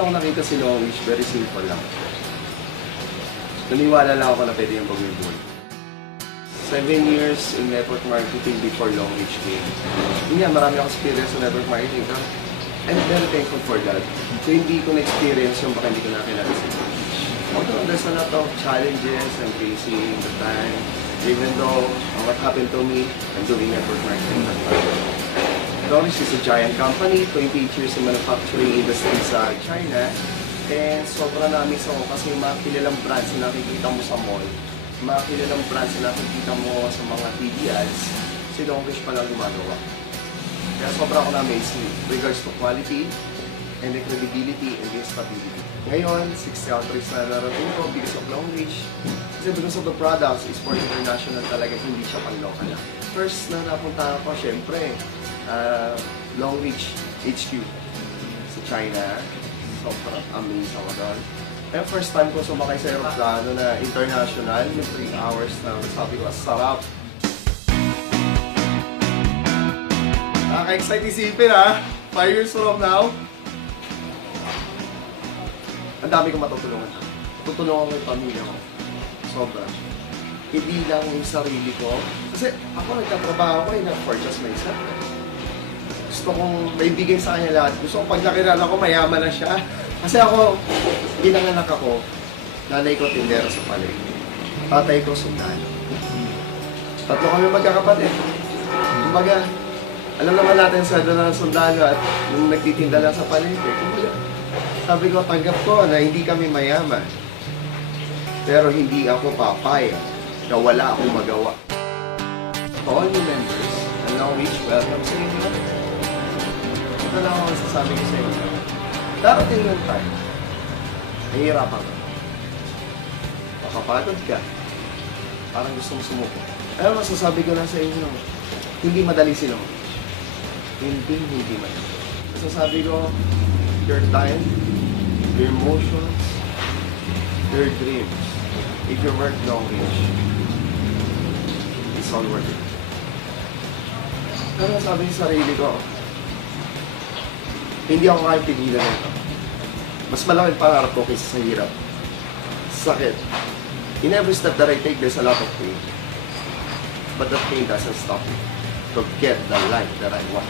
una ko nakita si Long Reach, very simple lang. Naniwala lang ako na pwede yung pag-buhay. 7 years in network marketing before Long Reach came. Yun nga, marami akong experience sa network marketing. I'm very thankful for that. So hindi ko na-experience yung baka hindi ko nakilala si Long Reach. Although there's a lot of challenges I'm facing the time. Even though what happened to me, I'm doing network marketing at Long Reach is a giant company, 28 years in manufacturing industry sa China. And sobrang namin sa kasi yung mga kilalang brands na nakikita mo sa mall, mga kilalang brands na nakikita mo sa mga TV ads, si Long Reach pa lang gumagawa. Kaya sobrang ako na-amaze regards to quality and the credibility and the stability. Ngayon, 6 countries na narating ko because of Long Reach. Kasi because of the products, is for international talaga, hindi siya pang-local lang. First na napunta ako, syempre, Long Reach HQ sa China. Sobrang amazed ako doon. Kaya first time ko sumakay sa aeroplano na international, yung 3 hours na sabi ko, sarap. Nakaka-excite isipin ha, 5 years from now. Ang dami kong matutulungan. Tutulungan ko yung pamilya ko. Sobra. Hindi lang yung sarili ko. Kasi ako nagtatrabaho ko, not for just myself. Gusto kong maibigay sa kanya lahat. Gusto kong pag nakilala ko, mayaman na siya. Kasi ako, ginanganak ako, nanay ko tindera sa palengke. Tatay ko sundalo. Tatlo kami magkakapatid. Kumbaga, alam naman natin sa doon ng sundalo at yung nagtitinda lang sa palengke. Kumbaga, sabi ko, tanggap ko na hindi kami mayaman. Pero hindi ako papayag na wala akong magawa. To all new members, and Long Reach, welcome sa inyo. Ito lang ang masasabi ko sa inyo. Darating yung time, nahihirapan ka. Makapagod ka. Parang gusto mong sumuko. Pero masasabi ko lang sa inyo, hindi madali si Long Reach. Hindi madali. Masasabi ko, your time, your emotions, your dreams, if you work Long Reach, it's all worth it. Pero sabi sa sarili ko, hindi ako kaya pigilan ito. Mas malaking pangarap ko kaysa sa hirap. Sakit. In every step that I take, there's a lot of pain. But that pain doesn't stop me to get the life that I want.